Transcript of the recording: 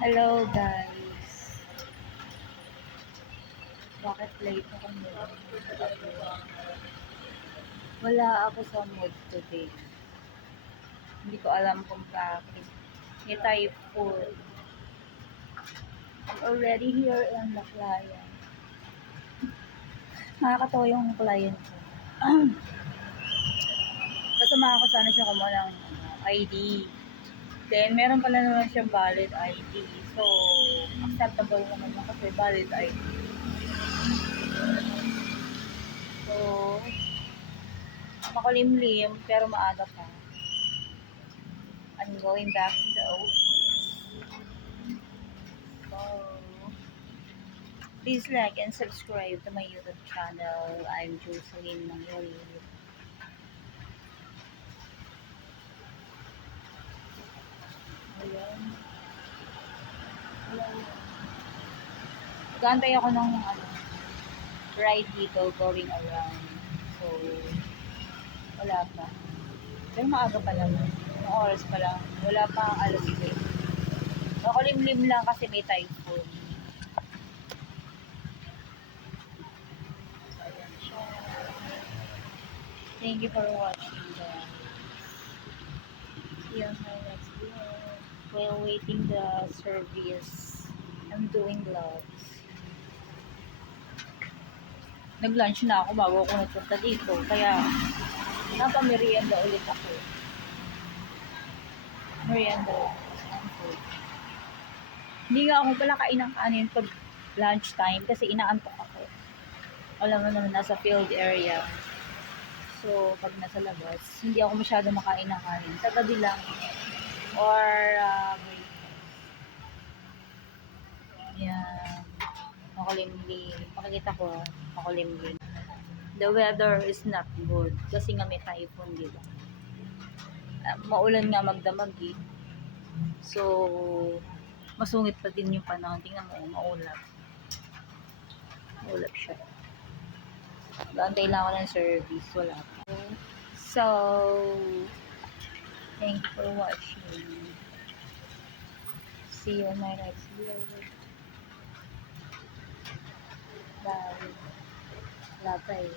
Hello guys. Bakit late ako ngayon? Wala ako sa mood today. Hindi ko alam kung bakit. May typhoon. I'm already here in the client. Nakakatawa yung client ko. Kasama ko sana siya kumuha ng ID. Then, meron pala naman siyang valid ID. So, acceptable naman yung kasi valid ID. So, makulimlim pero maaga pa. I'm going back to the office. So, please like and subscribe to my YouTube channel. I'm Jocelyn Mangyari. Ayan. Gantay ako ng ride dito going around. So, wala pa. Pero maaga pa lang. Mga oras pa lang. Wala pa ang alas 6. Makulimlim lang kasi may typhoon. So, ayan siya. Thank you for watching guys. See you on my next video. While waiting the service, I'm doing vlogs. Nag-lunch na ako bago ako nagpunta dito. Kaya, napamerienda ulit ako. Merienda. Hindi nga ako pala kain ng kanin pag lunch time kasi inaantok ako. Alam mo naman, nasa field area. So, pag nasa labas, hindi ako masyado makain ng kanin. Sa gabi lang. Or, yan. Makulimlim. Pakikita ko, makulimlim. The weather is not good. Kasi nga may typhoon, di ba? Maulan nga magdamag eh. So, masungit pa din yung panahon. Tingnan mo, maulap. Maulap siya. Gaantay lang ako ng service. Wala pa. So, thank you for watching. See you on my next video. Bye. Wala pa eh.